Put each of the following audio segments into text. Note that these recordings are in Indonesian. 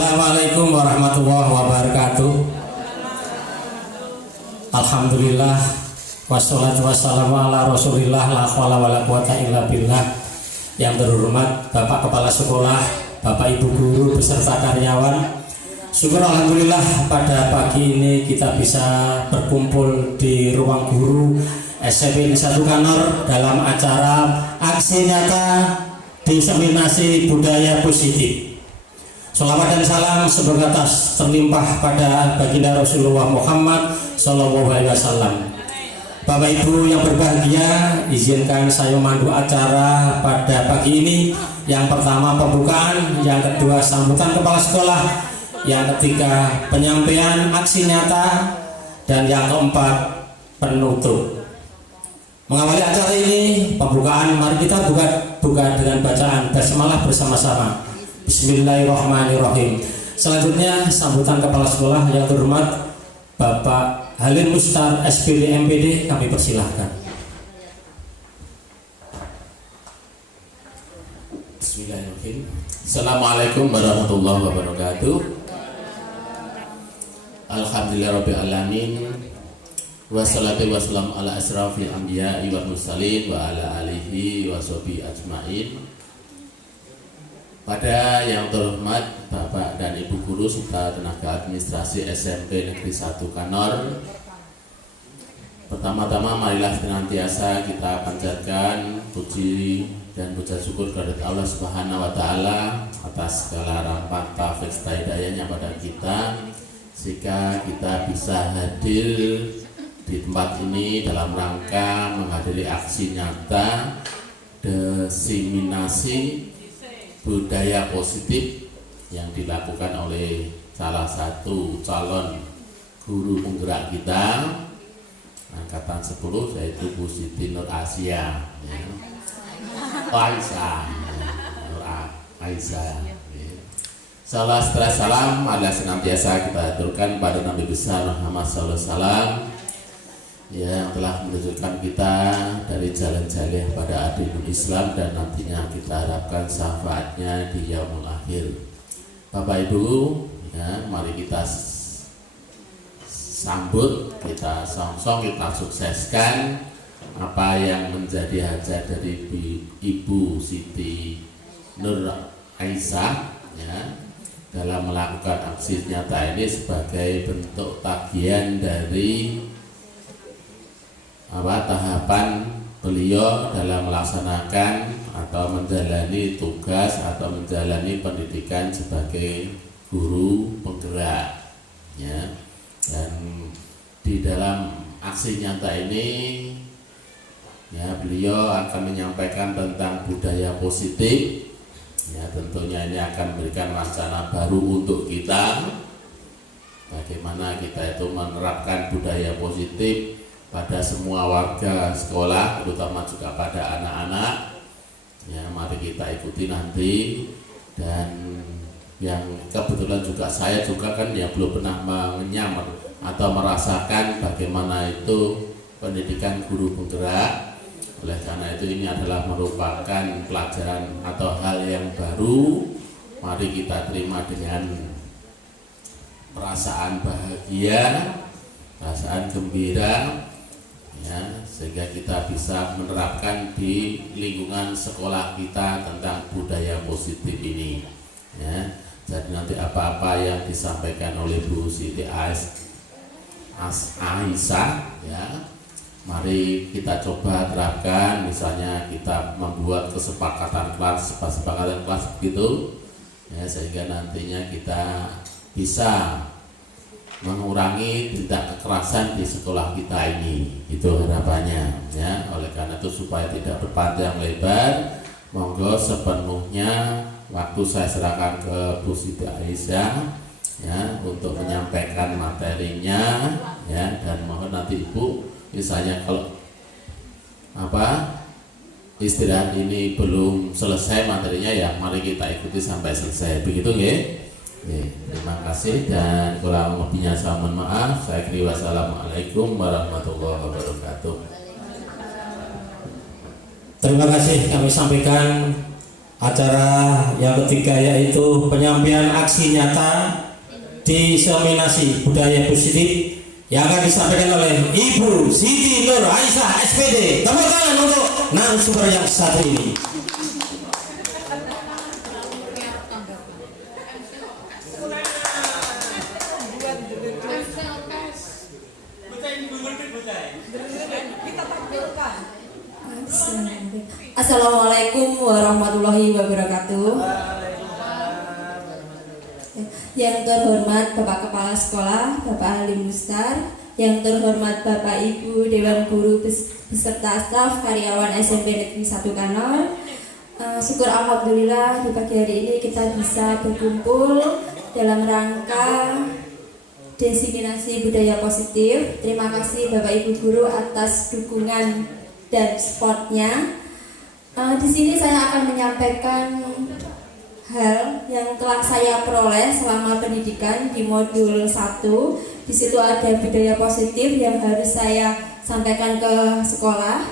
Assalamualaikum warahmatullahi wabarakatuh. Alhamdulillah wassalatu wassalamu ala rasulillah la haula wala quwata illa billah. Yang terhormat Bapak Kepala Sekolah, Bapak Ibu Guru beserta karyawan, syukur alhamdulillah pada pagi ini kita bisa berkumpul di ruang guru SMP 1 Kanor dalam acara aksi nyata diseminasi budaya positif. Shalawat dan salam semoga terlimpah pada baginda Rasulullah Muhammad SAW. Bapak Ibu yang berbahagia, izinkan saya memandu acara pada pagi ini. Yang pertama pembukaan, yang kedua sambutan kepala sekolah, yang ketiga penyampaian aksi nyata, dan yang keempat penutup. Mengawali acara ini, pembukaan, mari kita buka dengan bacaan basmalah bersama-sama. Bismillahirrahmanirrahim. Selanjutnya sambutan kepala sekolah yang terhormat Bapak Halim Mustar SPD MPD, kami persilahkan. Bismillahirrahmanirrahim. Assalamualaikum warahmatullahi wabarakatuh. Alhamdulillahirabbil alamin. Wassalatu wassalamu ala asrafil anbiya'i wal mursalin wa ala alihi wa sahbihi ajmain. Pada yang terhormat Bapak dan Ibu Guru serta tenaga administrasi SMP Negeri 1 Kanor, pertama-tama marilah senantiasa kita panjatkan puji dan puja syukur kepada Allah Subhanahu wa Ta'ala atas segala rahmat taufik hidayahnya pada kita, sehingga kita bisa hadir di tempat ini dalam rangka menghadiri aksi nyata diseminasi budaya positif yang dilakukan oleh salah satu calon guru penggerak kita angkatan 10, yaitu Bu Siti Nur Asia, ya. Aisyah. Salam setelah salam adalah senantiasa kita aturkan pada Nabi besar Muhammad SAW yang telah menunjukkan kita dari jalan-jalan pada adilul Islam dan nantinya kita harapkan syafaatnya di yaumul akhir. Bapak Ibu, ya, mari kita sambut, kita song-song, kita sukseskan apa yang menjadi hajat dari Ibu Siti Nur Aisyah, ya, dalam melakukan aksi nyata ini sebagai bentuk tagihan dari tahapan beliau dalam melaksanakan atau menjalani tugas atau menjalani pendidikan sebagai guru penggerak, ya. Dan di dalam aksi nyata ini, ya, beliau akan menyampaikan tentang budaya positif, ya. Tentunya ini akan memberikan wacana baru untuk kita, bagaimana kita itu menerapkan budaya positif pada semua warga sekolah, terutama juga pada anak-anak, ya. Mari kita ikuti nanti. Dan yang kebetulan juga saya juga kan ya belum pernah mengenyam atau merasakan bagaimana itu pendidikan guru penggerak. Oleh karena itu ini adalah merupakan pelajaran atau hal yang baru. Mari kita terima dengan perasaan bahagia, perasaan gembira, ya, sehingga kita bisa menerapkan di lingkungan sekolah kita tentang budaya positif ini, ya. Jadi nanti apa-apa yang disampaikan oleh Bu Siti Aisyah, ya, mari kita coba terapkan. Misalnya kita membuat kesepakatan kelas gitu, ya, sehingga nantinya kita bisa mengurangi tindak kekerasan di sekolah kita ini, itu harapannya, ya. Oleh karena itu supaya tidak berpanjang lebar, monggo sepenuhnya waktu saya serahkan ke Bu Siti Aisyah, ya, untuk menyampaikan materinya, ya. Dan mohon nanti Ibu, misalnya kalau istirahat ini belum selesai materinya, ya mari kita ikuti sampai selesai, begitu ya. Terima kasih dan kurang lebihnya saya mohon maaf. Saya kiri, wassalamualaikum warahmatullahi wabarakatuh. Terima kasih kami sampaikan acara yang ketiga yaitu penyampaian aksi nyata diseminasi budaya positif yang akan disampaikan oleh Ibu Siti Nur Aisyah SPD. Tepuk tangan untuk narasumber yang satu ini. Assalamualaikum warahmatullahi wabarakatuh. Yang terhormat Bapak Kepala Sekolah, Bapak Halim Mustar, yang terhormat Bapak Ibu Dewan Guru beserta staf karyawan SMP Negeri 1 Kanor. Syukur alhamdulillah di pagi hari ini kita bisa berkumpul dalam rangka diseminasi budaya positif. Terima kasih Bapak Ibu Guru atas dukungan dan supportnya. Di sini saya akan menyampaikan hal yang telah saya peroleh selama pendidikan di modul 1. Di situ ada budaya positif yang harus saya sampaikan ke sekolah.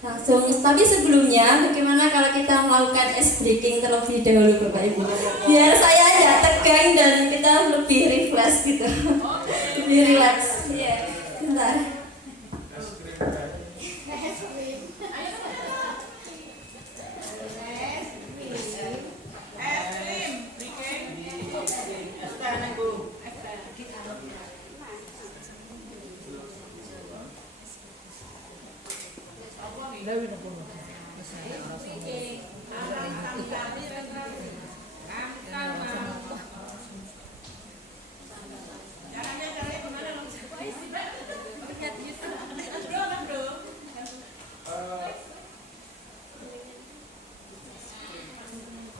Langsung, tapi sebelumnya bagaimana kalau kita melakukan ice breaking terlebih dahulu Bapak Ibu, biar saya tidak tegang dan kita lebih refresh gitu, lebih relax. Ya, bentar.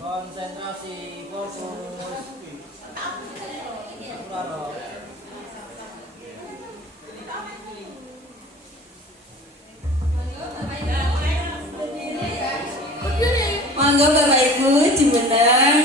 Konsentrasi, fokus. Monggo Bapak Ibu diundang.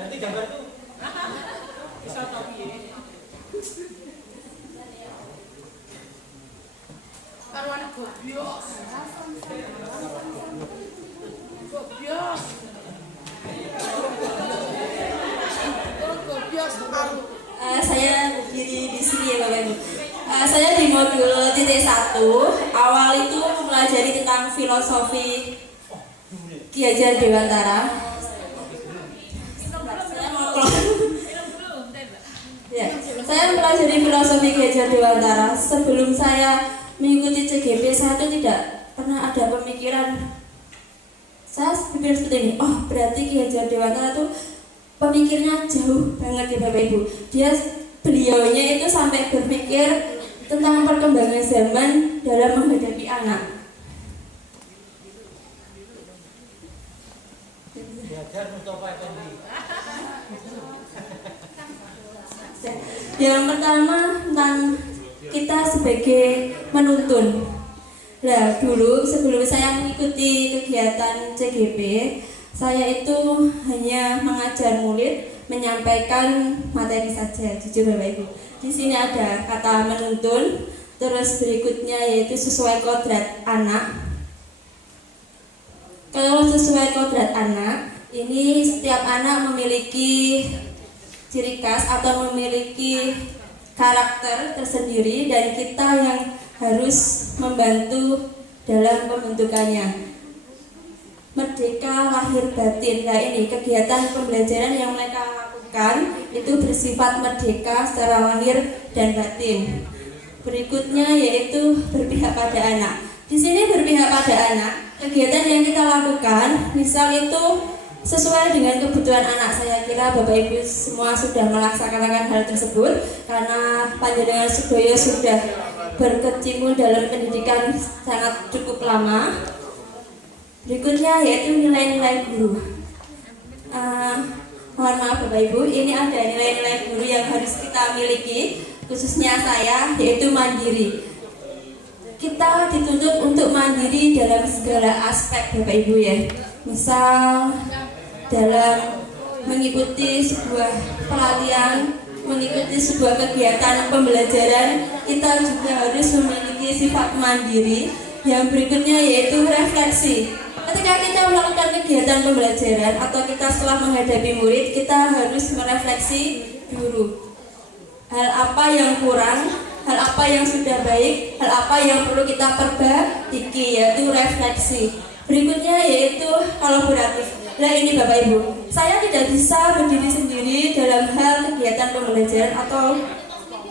Nanti gambar itu bisa tahu ya. Arwana gobios. Gobios. Gobios aru. Saya berdiri di sini ya Bapak Ibu. Saya di modul titik 1. Awal itu mempelajari tentang filosofi Ki Hajar Dewantara. Saya mempelajari filosofi Ki Hajar Dewantara. Sebelum saya mengikuti CGP, saya itu tidak pernah ada pemikiran. Saya berpikir seperti ini, oh berarti Ki Hajar Dewantara itu pemikirnya jauh banget ya Bapak Ibu. Beliaunya itu sampai berpikir tentang perkembangan zaman dalam menghadapi anak. Belajar Mustafa Effendi. Yang pertama tentang kita sebagai menuntun. Nah, dulu sebelum saya mengikuti kegiatan CGP, saya itu hanya mengajar murid, menyampaikan materi saja, jujur Bapak Ibu. Di sini ada kata menuntun, terus berikutnya yaitu sesuai kodrat anak. Kalau sesuai kodrat anak, ini setiap anak memiliki ciri khas atau memiliki karakter tersendiri dan kita yang harus membantu dalam pembentukannya. Merdeka lahir batin. Nah ini kegiatan pembelajaran yang mereka lakukan itu bersifat merdeka secara lahir dan batin. Berikutnya yaitu berpihak pada anak. Di sini berpihak pada anak, kegiatan yang kita lakukan, misal itu sesuai dengan kebutuhan anak. Saya kira Bapak Ibu semua sudah melaksanakan hal tersebut karena Panjenengan Sedoyo sudah berkecimpung dalam pendidikan sangat cukup lama. Berikutnya yaitu nilai-nilai guru. Mohon maaf Bapak Ibu, ini ada nilai-nilai guru yang harus kita miliki, khususnya saya, yaitu mandiri. Kita dituntut untuk mandiri dalam segala aspek Bapak Ibu ya. Misal dalam mengikuti sebuah pelatihan, mengikuti sebuah kegiatan pembelajaran, kita juga harus memiliki sifat mandiri. Yang berikutnya yaitu refleksi. Ketika kita melakukan kegiatan pembelajaran atau kita setelah menghadapi murid, kita harus merefleksi guru. Hal apa yang kurang, hal apa yang sudah baik, hal apa yang perlu kita perbaiki, yaitu refleksi. Berikutnya yaitu kolaboratif. Nah ini Bapak Ibu, saya tidak bisa berdiri sendiri dalam hal kegiatan pembelajaran atau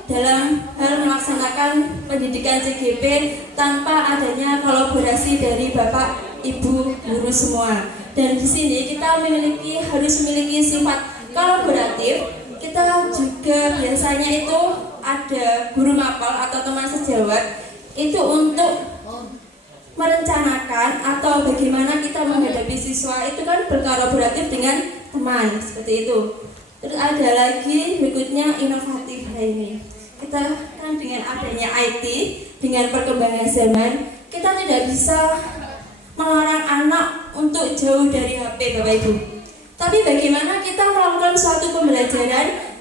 dalam hal melaksanakan pendidikan CGP tanpa adanya kolaborasi dari Bapak Ibu guru semua. Dan di sini kita harus memiliki sifat kolaboratif. Kita juga biasanya itu ada guru mapel atau teman sejawat itu untuk merencanakan atau bagaimana kita menghadapi siswa itu kan berkolaboratif dengan teman seperti itu. Terus ada lagi berikutnya inovatif. Nah ini kita kan dengan adanya IT, dengan perkembangan zaman, kita tidak bisa melarang anak untuk jauh dari HP Bapak Ibu. Tapi bagaimana kita melakukan suatu pembelajaran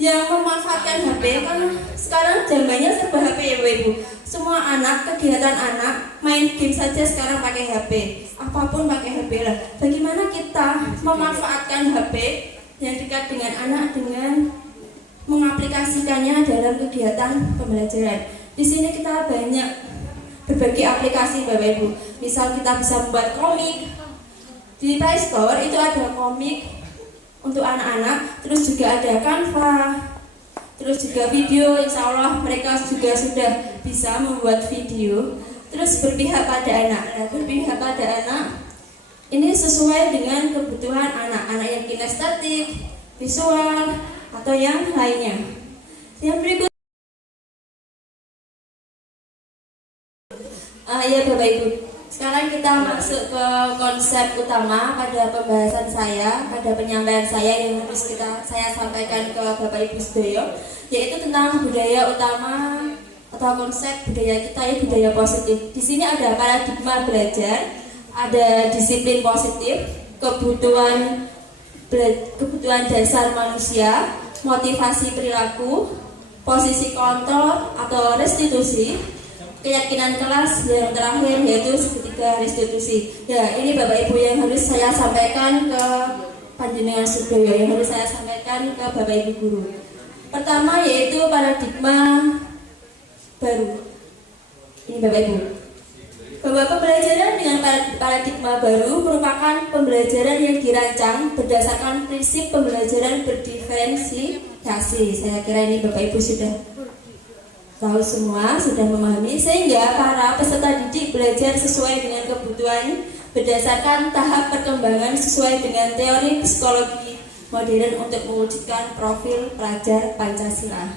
yang memanfaatkan HP? Kan sekarang zamannya serba HP ya Bapak Ibu. Semua anak, kegiatan anak, main game saja sekarang pakai HP. Apapun pakai HP lah. Bagaimana kita memanfaatkan HP yang dekat dengan anak dengan mengaplikasikannya dalam kegiatan pembelajaran? Di sini kita banyak berbagai aplikasi Bapak Ibu. Misal kita bisa membuat komik. Di Play Store itu ada komik untuk anak-anak, terus juga ada Canva, terus juga video, insya Allah mereka juga sudah bisa membuat video. Terus berpihak pada anak. Nah, berpihak pada anak ini sesuai dengan kebutuhan anak-anak yang kinestetik, visual, atau yang lainnya. Yang berikut ya Bapak Ibu, sekarang kita masuk ke konsep utama pada pembahasan saya, pada penyampaian saya yang harus saya sampaikan ke Bapak Ibu Sedoyo, yaitu tentang budaya utama atau konsep budaya kita, ya budaya positif. Di sini ada paradigma belajar, ada disiplin positif, kebutuhan dasar manusia, motivasi perilaku, posisi kontrol atau restitusi, keyakinan kelas, yang terakhir yaitu ketiga restitusi. Ya, ini Bapak Ibu yang harus saya sampaikan ke Panjenengan Sedoyo, yang harus saya sampaikan ke Bapak Ibu guru. Pertama yaitu paradigma baru. Ini Bapak Ibu, bahwa pembelajaran dengan paradigma baru merupakan pembelajaran yang dirancang berdasarkan prinsip pembelajaran berdiferensi kasih. Saya kira ini Bapak Ibu sudah tahu semua, sudah memahami, sehingga para peserta didik belajar sesuai dengan kebutuhan berdasarkan tahap perkembangan sesuai dengan teori psikologi modern untuk mewujudkan profil pelajar Pancasila.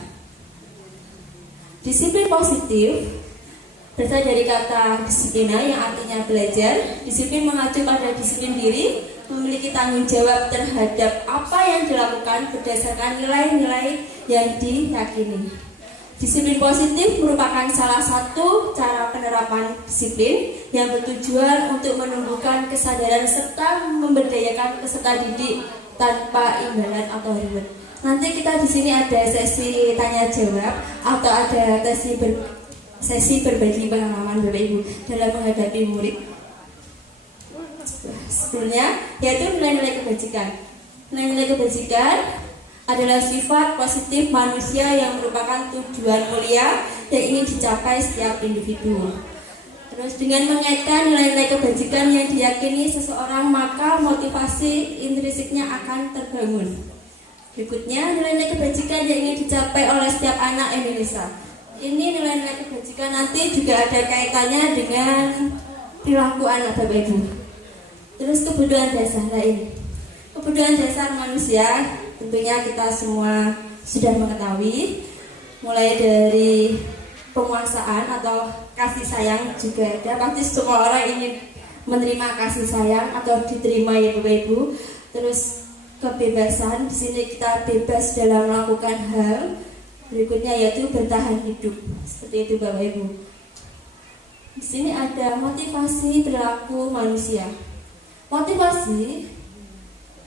Disiplin positif berasal dari kata disiplina yang artinya belajar. Disiplin mengacu pada disiplin diri, memiliki tanggung jawab terhadap apa yang dilakukan berdasarkan nilai-nilai yang diyakini. Disiplin positif merupakan salah satu cara penerapan disiplin yang bertujuan untuk menumbuhkan kesadaran serta memberdayakan peserta didik tanpa imbalan atau reward. Nanti kita di sini ada sesi tanya jawab atau ada sesi berbagi pengalaman Bapak Ibu dalam menghadapi murid. Sebelumnya yaitu nilai-nilai kebajikan. Nilai-nilai kebajikan adalah sifat positif manusia yang merupakan tujuan mulia yang ingin dicapai setiap individu. Terus dengan mengaitkan nilai-nilai kebajikan yang diyakini seseorang, maka motivasi intrinsiknya akan terbangun. Berikutnya, nilai-nilai kebajikan yang ingin dicapai oleh setiap anak Indonesia. Ini nilai-nilai kebajikan nanti juga ada kaitannya dengan perilaku anak Bapak Ibu. Terus kebutuhan dasar lain. Kebutuhan dasar manusia tentunya kita semua sudah mengetahui, mulai dari penguasaan atau kasih sayang juga ada. Pasti semua orang ingin menerima kasih sayang atau diterima ya Bapak Ibu. Terus kebebasan, di sini kita bebas dalam melakukan hal. Berikutnya yaitu bertahan hidup. Seperti itu Bapak Ibu. Di sini ada motivasi perilaku manusia. Motivasi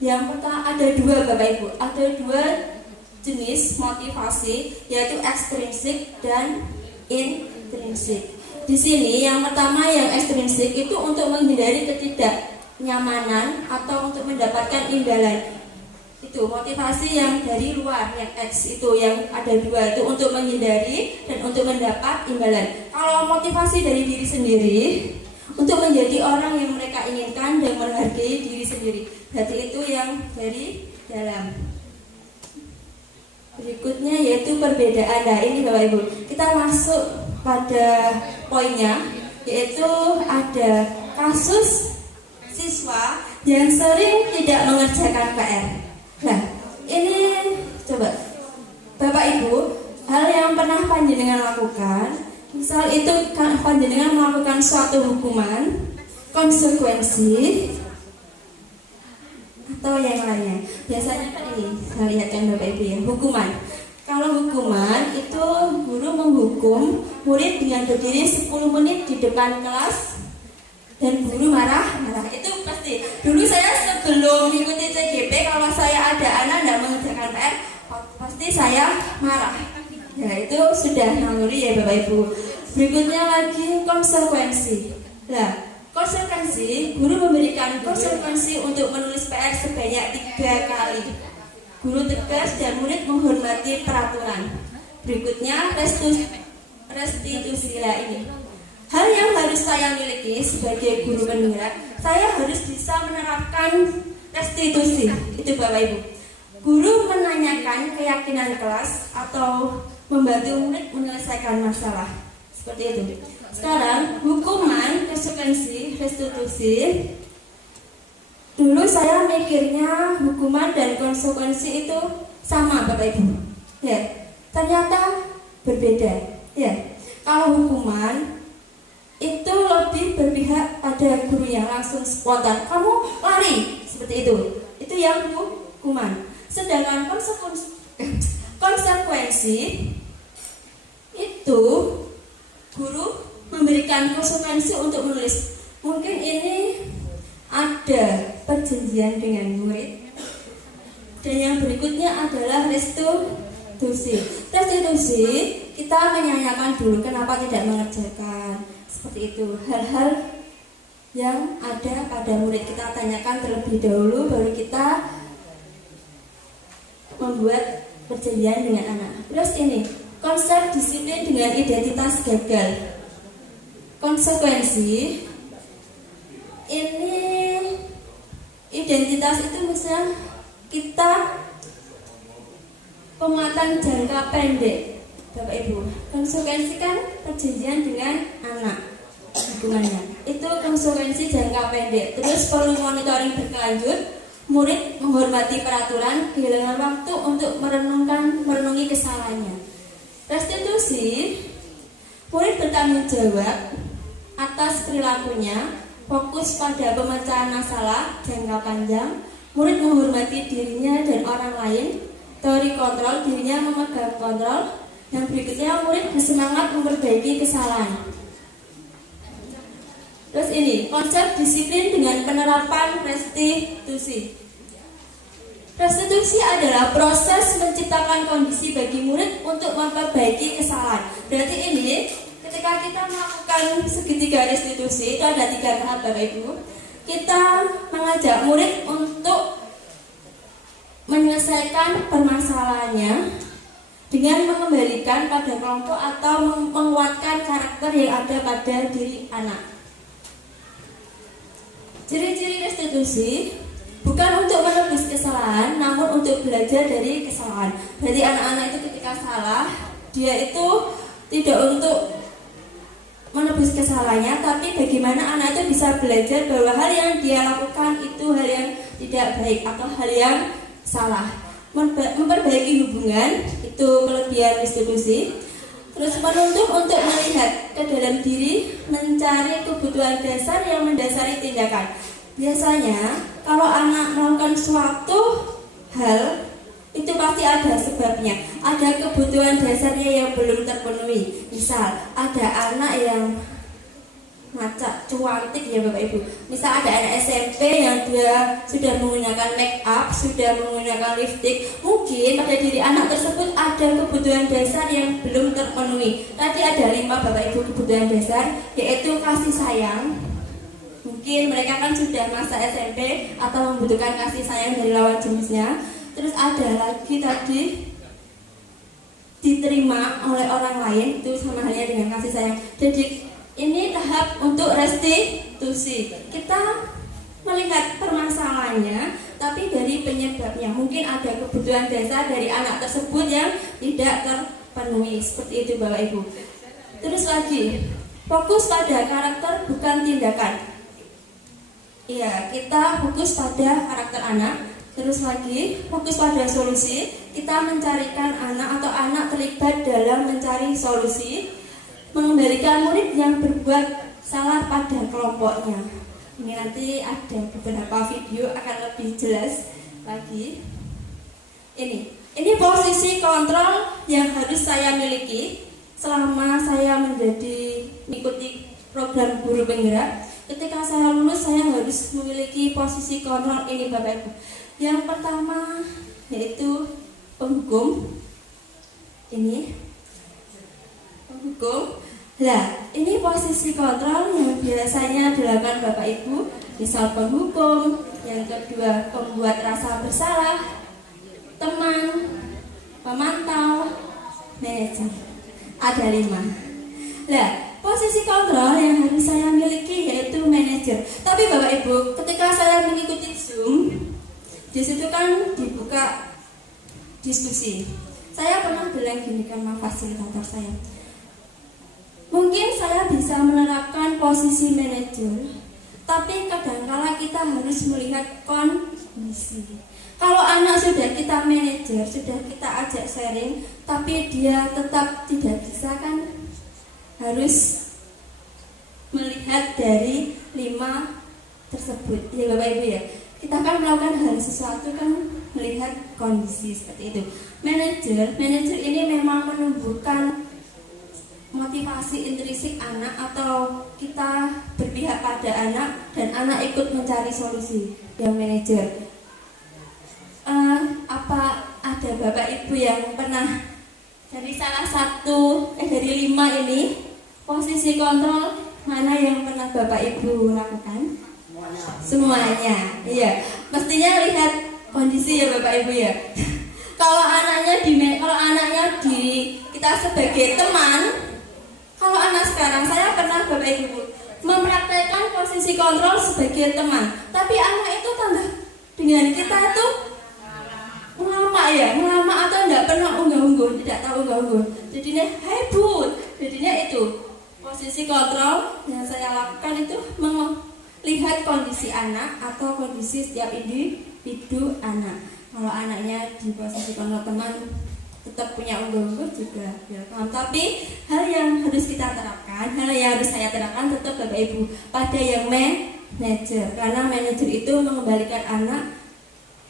yang pertama ada dua Bapak Ibu. Ada dua jenis motivasi, yaitu ekstrinsik dan intrinsik. Di sini yang pertama yang ekstrinsik itu untuk menghindari ketidaknyamanan atau untuk mendapatkan imbalan. Itu motivasi yang dari luar, yang X itu yang ada dua, itu untuk menghindari dan untuk mendapat imbalan. Kalau motivasi dari diri sendiri untuk menjadi orang yang mereka inginkan dan menghargai diri sendiri, berarti itu yang dari dalam. Berikutnya yaitu perbedaan. Nah ini Bapak Ibu, kita masuk pada poinnya, yaitu ada kasus siswa yang sering tidak mengerjakan PR. Nah ini coba Bapak Ibu, hal yang pernah panjenengan lakukan, misal itu panjenengan melakukan suatu hukuman, konsekuensi atau yang lainnya. Biasanya kan ini saya lihatkan Bapak Ibu ya, hukuman. Kalau hukuman itu guru menghukum murid dengan berdiri 10 menit di depan kelas dan guru marah. Itu pasti. Dulu saya sebelum mengikuti CGP, kalau saya ada anak tidak mengerjakan PR, pasti saya marah. Ya itu sudah naluri ya Bapak Ibu. Berikutnya lagi konsekuensi. Nah, konsekuensi, guru memberikan konsekuensi untuk menulis PR sebanyak 3 kali. Guru tegas dan murid menghormati peraturan. Berikutnya restitusi. Lah ini hal yang harus saya miliki sebagai guru penggerak. Saya harus bisa menerapkan restitusi. Itu Bapak Ibu. Guru menanyakan keyakinan kelas atau membantu murid menyelesaikan masalah. Seperti itu. Sekarang hukuman, konsekuensi, restitusi. Dulu saya mikirnya hukuman dan konsekuensi itu sama Bapak Ibu. Ya, ternyata berbeda. Ya, kalau hukuman itu lebih berpihak pada guru yang langsung spontan. Kamu lari, seperti itu. Itu yang hukuman. Sedangkan konsekuensi itu guru memberikan konsekuensi untuk menulis. Mungkin ini ada perjanjian dengan murid. Dan yang berikutnya adalah restitusi. Restitusi kita menyanyikan dulu kenapa tidak mengerjakan. Seperti itu. Hal-hal yang ada pada murid kita tanyakan terlebih dahulu, baru kita membuat perjanjian dengan anak. Terus ini konsep disiplin dengan identitas gagal. Konsekuensi ini identitas itu misalnya kita penguatan jangka pendek. Bapak Ibu, konsekuensi kan perjanjian dengan anak hubungannya. Itu konsekuensi jangka pendek. Terus perlu monitoring berkelanjut. Murid menghormati peraturan, kehilangan waktu untuk merenungi kesalahannya. Restitusi, murid bertanggung jawab atas perilakunya, fokus pada pemecahan masalah jangka panjang. Murid menghormati dirinya dan orang lain. Teori kontrol, dirinya memegang kontrol. Yang berikutnya, murid bersemangat memperbaiki kesalahan. Terus ini, konsep disiplin dengan penerapan restitusi. Restitusi adalah proses menciptakan kondisi bagi murid untuk memperbaiki kesalahan. Berarti ini, ketika kita melakukan segitiga restitusi, itu ada 3 tahap Bapak Ibu. Kita mengajak murid untuk menyelesaikan permasalahannya dengan mengembalikan pada kelompok atau menguatkan karakter yang ada pada diri anak. Ciri-ciri restitusi bukan untuk menebus kesalahan, namun untuk belajar dari kesalahan. Berarti anak-anak itu ketika salah, dia itu tidak untuk menebus kesalahannya, tapi bagaimana anak itu bisa belajar bahwa hal yang dia lakukan itu hal yang tidak baik atau hal yang salah. Memperbaiki hubungan itu kelebihan restitusi. Terus menuntut untuk melihat ke dalam diri, mencari kebutuhan dasar yang mendasari tindakan. Biasanya kalau anak melakukan suatu hal itu pasti ada sebabnya, ada kebutuhan dasarnya yang belum terpenuhi. Misal ada anak yang macak cuantik ya Bapak Ibu. Misal ada anak SMP yang dia sudah menggunakan make up, sudah menggunakan lipstick. Mungkin pada diri anak tersebut ada kebutuhan dasar yang belum terpenuhi. Tadi ada 5 Bapak Ibu kebutuhan dasar, yaitu kasih sayang. Mungkin mereka kan sudah masa SMP atau membutuhkan kasih sayang dari lawan jenisnya. Terus ada lagi tadi diterima oleh orang lain, itu sama halnya dengan kasih sayang. Jadi ini tahap untuk restitusi. Kita melihat permasalahannya, tapi dari penyebabnya. Mungkin ada kebutuhan dasar dari anak tersebut yang tidak terpenuhi. Seperti itu Bapak Ibu. Terus lagi, fokus pada karakter bukan tindakan. Iya, kita fokus pada karakter anak. Terus lagi, fokus pada solusi. Kita mencarikan anak atau anak terlibat dalam mencari solusi. Mengembalikan murid yang berbuat salah pada kelompoknya. Ini nanti ada beberapa video akan lebih jelas lagi. Ini posisi kontrol yang harus saya miliki selama saya mengikuti program guru penggerak. Ketika saya lulus, saya harus memiliki posisi kontrol ini Bapak Ibu. Yang pertama yaitu penghukum. Ini penghukum. Nah, ini posisi kontrol yang biasanya dilakukan Bapak Ibu. Misal penghukum, yang kedua pembuat rasa bersalah, teman, pemantau, manajer. Ada 5. Nah, posisi kontrol yang harus saya miliki yaitu manajer. Tapi Bapak Ibu, ketika saya mengikuti Zoom, di situ kan dibuka diskusi. Saya pernah bilang gini sama fasilitator saya. Mungkin saya bisa menerapkan posisi manajer, tapi kadangkala kita harus melihat kondisi. Kalau anak sudah kita manajer, sudah kita ajak sharing, tapi dia tetap tidak bisa, kan harus melihat dari 5 tersebut. Ya Bapak Ibu ya, kita kan melakukan hal sesuatu kan melihat kondisi seperti itu. Manajer ini memang menumbuhkan motivasi intrinsik anak, atau kita berpihak pada anak dan anak ikut mencari solusi. Yang manajer, apa ada Bapak Ibu yang pernah dari salah satu dari 5 ini posisi kontrol mana yang pernah Bapak Ibu lakukan? Semuanya. Iya, mestinya lihat kondisi ya Bapak Ibu ya. Kalau anaknya di kita sebagai teman. Kalau anak sekarang, saya pernah Bapak Ibu mempraktekkan posisi kontrol sebagai teman, tapi anak itu tambah dengan kita itu melama atau tidak pernah unggah-ungguh, tidak tahu unggah-ungguh. Jadinya hebut. Jadinya itu posisi kontrol yang saya lakukan itu melihat kondisi anak atau kondisi setiap individu anak. Kalau anaknya di posisi kontrol teman tetap punya unggah-ungguh juga welcome. Tapi hal yang harus kita terapkan, hal yang harus saya terapkan tetap Bapak Ibu pada yang manajer, karena manajer itu mengembalikan anak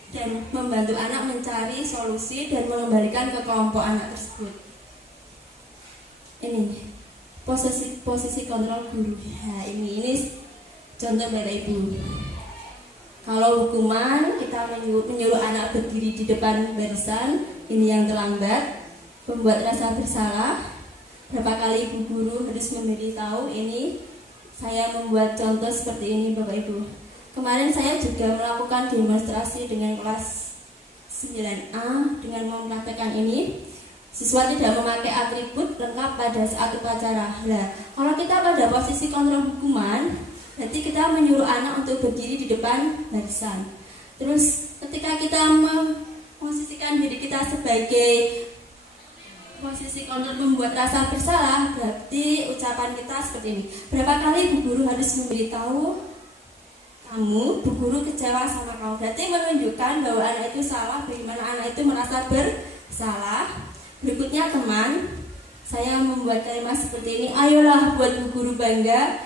dan membantu anak mencari solusi dan mengembalikan ke kelompok anak tersebut. Ini posisi kontrol guru. Nah, ini contoh Bapak Ibu. Kalau hukuman kita menyuruh anak berdiri di depan barisan, ini yang terlambat, membuat rasa bersalah. Berapa kali ibu guru harus memberitahu ini. Saya membuat contoh seperti ini Bapak Ibu. Kemarin saya juga melakukan demonstrasi dengan kelas 9A dengan mempraktekkan ini. Siswa tidak memakai atribut lengkap pada saat upacara. Nah, kalau kita pada posisi kontrol hukuman, berarti kita menyuruh anak untuk berdiri di depan barisan. Terus ketika kita memposisikan diri kita sebagai posisi kontrol membuat rasa bersalah, berarti ucapan kita seperti ini. Berapa kali ibu guru harus memberitahu kamu, bu guru kecewa sama kamu, berarti menunjukkan bahwa anak itu salah, bagaimana anak itu merasa bersalah. Berikutnya teman, saya membuat kalimat seperti ini, ayolah buat bu guru bangga,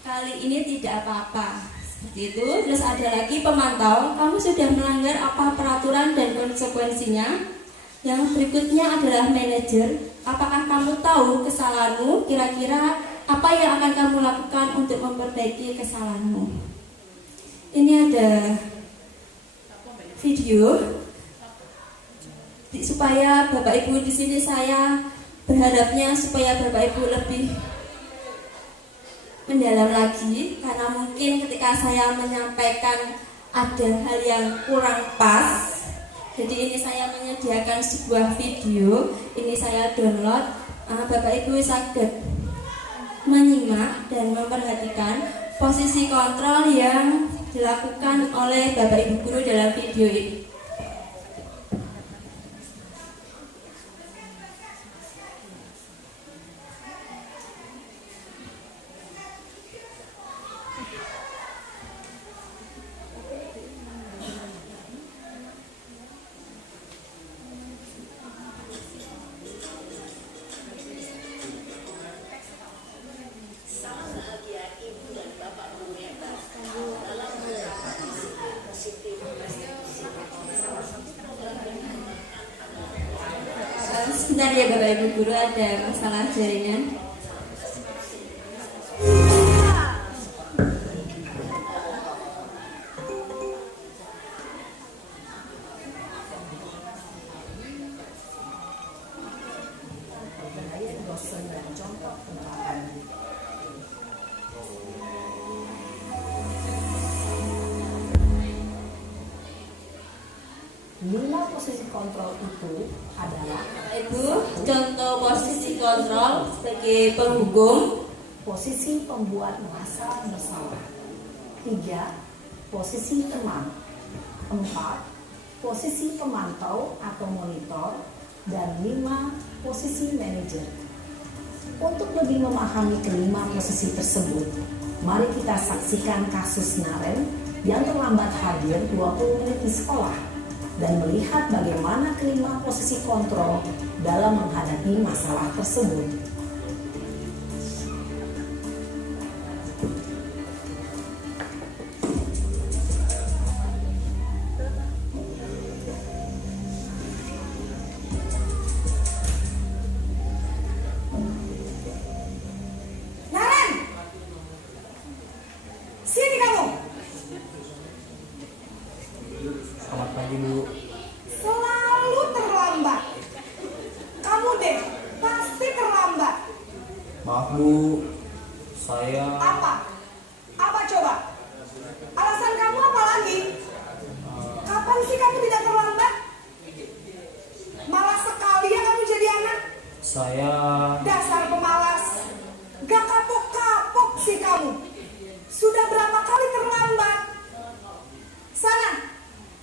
kali ini tidak apa-apa, seperti itu. Terus ada lagi pemantau, kamu sudah melanggar apa peraturan dan konsekuensinya. Yang berikutnya adalah manajer, apakah kamu tahu kesalahanmu, kira-kira apa yang akan kamu lakukan untuk memperbaiki kesalahanmu. Ini ada video supaya Bapak Ibu di sini saya berharapnya supaya Bapak Ibu lebih mendalam lagi, karena mungkin ketika saya menyampaikan ada hal yang kurang pas. Jadi ini saya menyediakan sebuah video, ini saya download. Bapak Ibu sakit menyimak dan memperhatikan posisi kontrol yang dilakukan oleh Bapak Ibu guru dalam video ini. Sebentar ya Bapak Ibu guru, ada masalah jaringan. Lima posisi kontrol itu adalah Ibu, contoh posisi kontrol sebagai penghukum. posisi pembuat merasa bersalah. 3. Posisi teman. 4. Posisi pemantau atau monitor. Dan 5. Posisi manajer. Untuk lebih memahami kelima posisi tersebut, mari kita saksikan kasus Naren yang terlambat hadir 20 menit di sekolah dan melihat bagaimana kelima posisi kontrol dalam menghadapi masalah tersebut. Naren, sini kamu. Selamat pagi Bu. Selalu terlambat. Kamu deh, pasti terlambat. Maaf Bu, saya Apa? Apa coba? Alasan kamu apa lagi? Kapan sih kamu tidak terlambat? Malas sekali ya kamu jadi anak. saya Dasar pemalas. Gak kapok-kapok sih kamu. Sudah berapa kali terlambat? Sana,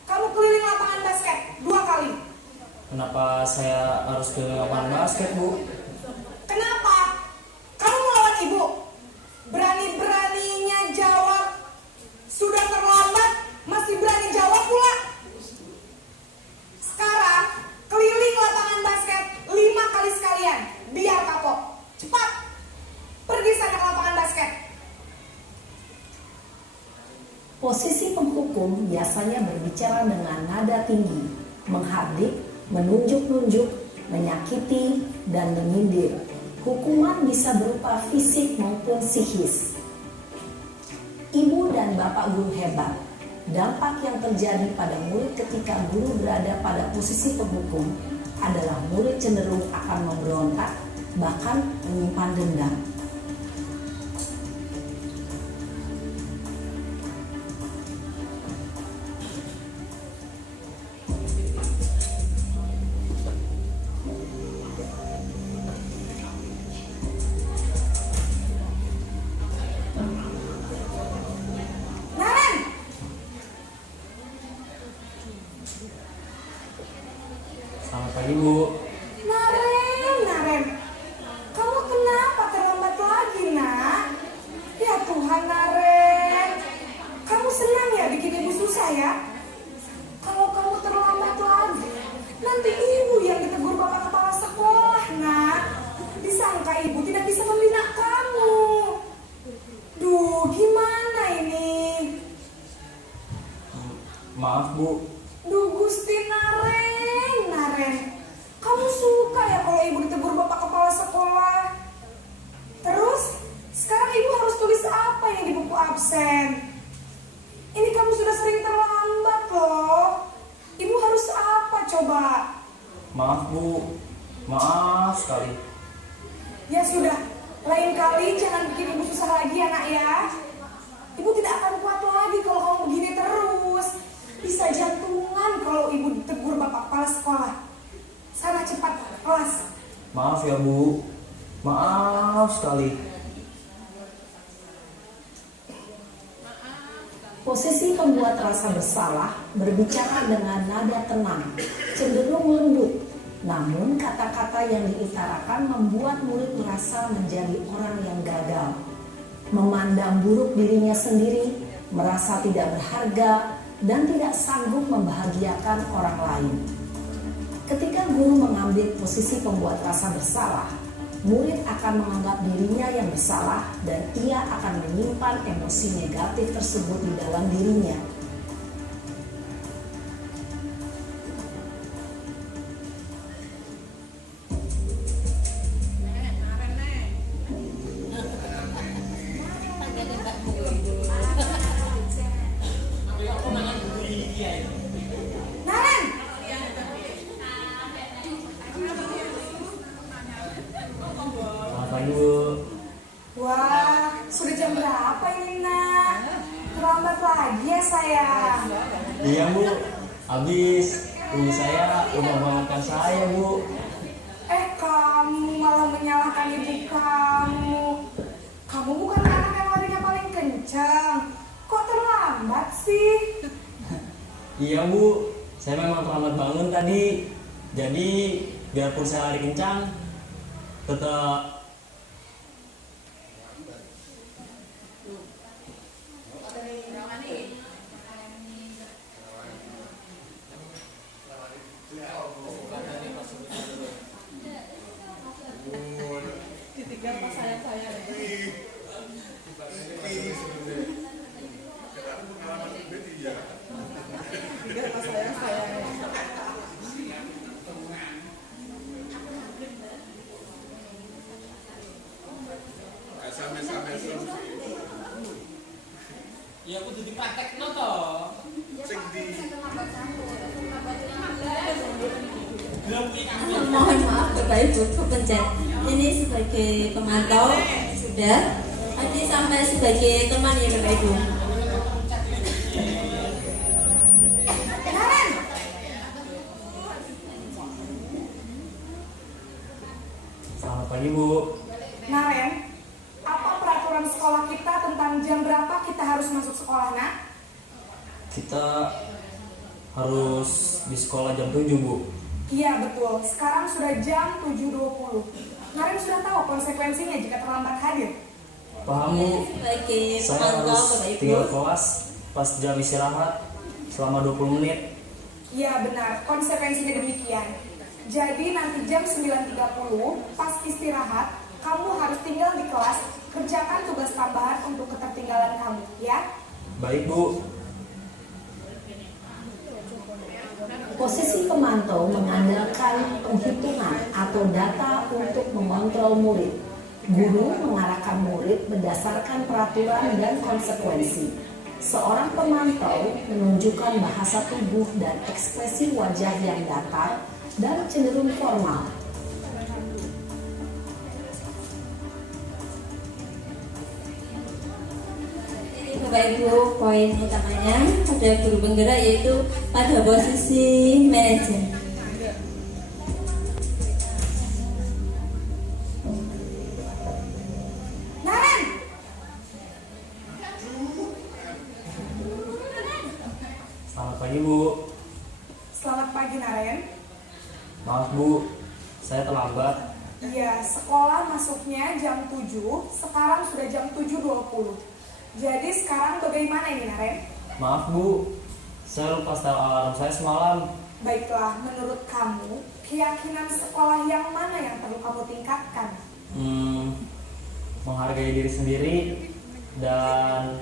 kamu keliling lapangan basket. saya harus ke lapangan basket, Bu. Kenapa? Kamu melawan ibu? Berani-beraninya jawab. Sudah terlambat, masih berani jawab pula. Sekarang, keliling lapangan basket 5 kali sekalian. Biar kapok. Cepat. Pergi sana ke lapangan basket. Posisi penghukum biasanya berbicara dengan nada tinggi, menghardik, menunjuk-nunjuk, menyakiti, dan menyindir. Hukuman bisa berupa fisik maupun psikis. Ibu dan bapak guru hebat. Dampak yang terjadi pada murid ketika guru berada pada posisi penghukum adalah murid cenderung akan memberontak, bahkan menyimpan dendam. Naren! Selamat pagi, Bu. Naren. Kamu kenapa terlambat lagi, nak? Ya Tuhan, Naren. Kamu senang ya bikin ibu susah ya? Kalau kamu terlambat lagi, nanti ibu yang ditegur bapak kepala sekolah, nak. Disangka ibu tidak bisa membina kamu. Duh, gimana ini? Maaf, Bu. Duh, Gusti Naren. Kamu suka ya kalau ibu ditegur bapak kepala sekolah? Terus, sekarang ibu harus tulis apa yang di buku absen? Ini kamu sudah sering terlambat loh. Ibu harus apa coba? Maaf, Bu. Maaf sekali. Ya sudah, lain kali jangan bikin ibu susah lagi ya, nak ya. Ibu tidak akan kuat lagi kalau kamu begini terus. Bisa jantungan kalau ibu ditegur bapak kepala sekolah. Sana cepat kelas. Maaf ya, Bu. Maaf sekali. Posisi pembuat rasa bersalah berbicara dengan nada tenang, cenderung lembut. Namun kata-kata yang diutarakan membuat murid merasa menjadi orang yang gagal, memandang buruk dirinya sendiri, merasa tidak berharga, dan tidak sanggup membahagiakan orang lain. Ketika guru mengambil posisi pembuat rasa bersalah, murid akan menganggap dirinya yang bersalah dan ia akan menyimpan emosi negatif tersebut di dalam dirinya. Naren! Selamat pagi, Bu. Wah, sudah jam berapa ini, nak? Terlambat lagi ya, sayang. Iya, Bu. Habis ibu saya udah bangunkan saya, Bu. Kamu malah menyalahkan ibu kamu. Kamu bukan anak yang larinya paling kencang. Kok terlambat sih? Iya, Bu. Saya memang terlambat bangun tadi. Jadi biarpun saya lari kencang, tetap Ditinggal pas saya. Ditinggal pas saya. Ya aku jadi praktekno to. Mohon maaf Bapak Ibu kepencet. Ini sebagai pemantau sudah. Nanti sampai sebagai teman ya Bapak Ibu. Naren! selamat pagi, Bu. Naren, apa peraturan sekolah kita tentang jam berapa kita harus masuk sekolah, nak? Kita harus di sekolah jam 7, Bu. Iya betul, sekarang sudah jam 7.20. Naren sudah tahu konsekuensinya jika terlambat hadir. Paham Bu, Sebagai saya pemantau harus Bapak Ibu, tinggal kelas pas jam istirahat selama 20 menit. Iya benar, konsekuensinya demikian. Jadi nanti jam 9.30 pas istirahat, kamu harus tinggal di kelas, kerjakan tugas tambahan untuk ketertinggalan kamu, ya. Baik Bu. Posisi pemantau mengandalkan penghitungan atau data untuk mengontrol murid. Guru mengarahkan murid berdasarkan peraturan dan konsekuensi. Seorang pemantau menunjukkan bahasa tubuh dan ekspresi wajah yang datar dan cenderung formal. ini Bapak Ibu poin utamanya pada guru penggerak yaitu pada posisi manajer. Naren, Selamat pagi Bu. selamat pagi Naren. Maaf Bu, saya terlambat. Iya, sekolah masuknya jam 7, sekarang sudah jam 7.20. Jadi sekarang bagaimana ini Naren? Maaf Bu, saya lupa setel alarm saya semalam. Baiklah, menurut kamu, keyakinan sekolah yang mana yang perlu kamu tingkatkan? Menghargai diri sendiri dan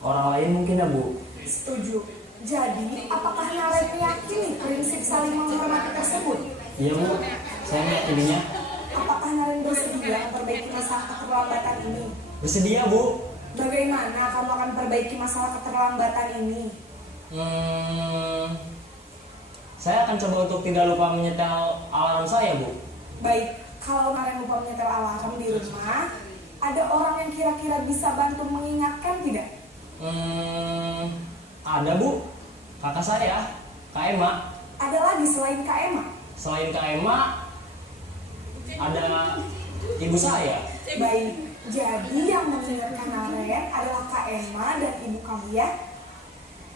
orang lain mungkin ya Bu. Setuju. Jadi, apakah Naren meyakini prinsip saling menghormati tersebut? Iya Bu, saya meyakininya. Apakah Naren bersedia memperbaiki masalah keterlambatan ini? Bersedia Bu. Bagaimana kamu akan perbaiki masalah keterlambatan ini? Saya akan coba untuk tidak lupa menyetel alarm saya Bu. Baik, kalau Naren lupa menyetel alarm di rumah, ada orang yang kira-kira bisa bantu mengingatkan tidak? Ada Bu, kakak saya, Kak Emma. Ada lagi selain Kak Emma? Selain Kak Emma, ada ibu saya. Baik, jadi yang mengingatkan Naren adalah Kak Emma dan ibu kamu ya.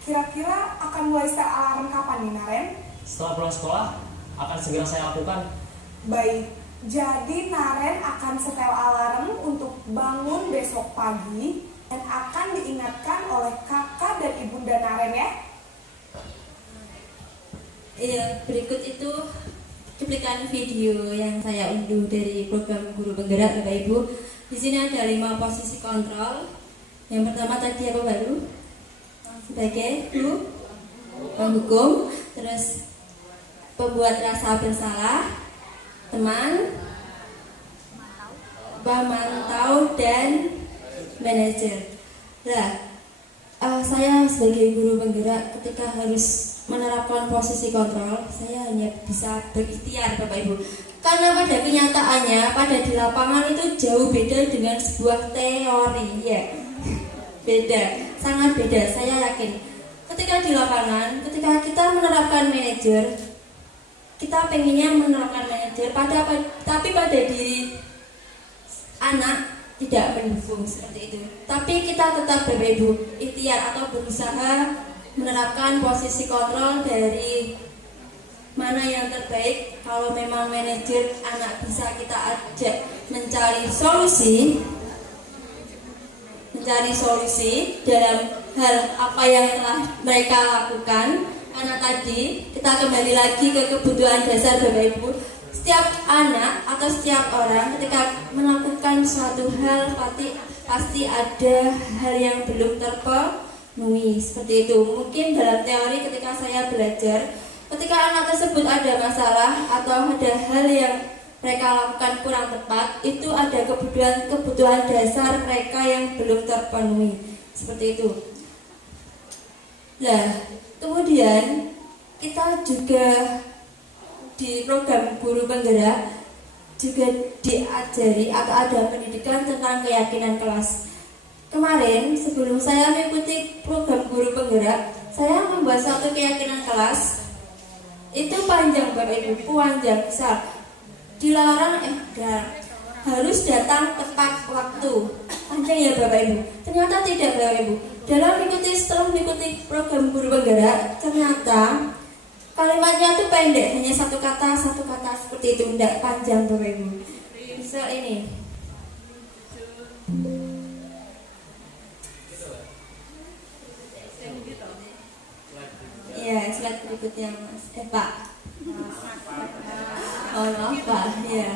Kira-kira akan mulai setel alarm kapan nih Naren? Setelah pulang sekolah, akan segera saya lakukan. Baik, jadi Naren akan setel alarm untuk bangun besok pagi dan akan diingatkan oleh kakak dan ibunda Naren ya. Iya, berikut itu cuplikan video yang saya unduh dari program Guru Penggerak Bapak Ibu. Di sini ada 5 posisi kontrol. Yang pertama tadi apa baru? Sebagai guru, penghukum, terus pembuat rasa bersalah, teman, pemantau, dan manajer. Nah, saya sebagai guru penggerak ketika harus menerapkan posisi kontrol, saya hanya bisa berikhtiar Bapak Ibu. Karena pada kenyataannya, pada di lapangan itu jauh beda dengan sebuah teori ya. Beda, sangat beda, saya yakin. Ketika di lapangan, ketika kita menerapkan manajer, kita pengennya menerapkan manajer, tapi pada diri anak tidak mendukung seperti itu. Tapi kita tetap Bapak Ibu ikhtiar atau berusaha menerapkan posisi kontrol dari mana yang terbaik. Kalau memang manajer anak bisa kita ajak mencari solusi dalam hal apa yang telah mereka lakukan. Karena tadi kita kembali lagi ke kebutuhan dasar Bapak Ibu. Setiap anak atau setiap orang ketika melakukan suatu hal pasti ada hal yang belum terpenuhi seperti itu. Mungkin dalam teori ketika saya belajar, ketika anak tersebut ada masalah atau ada hal yang mereka lakukan kurang tepat, itu ada kebutuhan dasar mereka yang belum terpenuhi seperti itu. Nah, kemudian kita juga di program Guru Penggerak juga diajari atau ada pendidikan tentang keyakinan kelas. Kemarin sebelum saya mengikuti program Guru Penggerak, saya membuat satu keyakinan kelas. Itu panjang Bapak Ibu, panjang. Misal dilarang harus datang tepat waktu. Panjang ya Bapak Ibu. Ternyata tidak Bapak Ibu. Setelah mengikuti program Guru Penggerak, ternyata kalimatnya tuh pendek, hanya satu kata seperti itu, tidak panjang Bapak Ibu. Misal ini. Iya, slide berikutnya Mas. Pak. Oh maaf Pak, iya.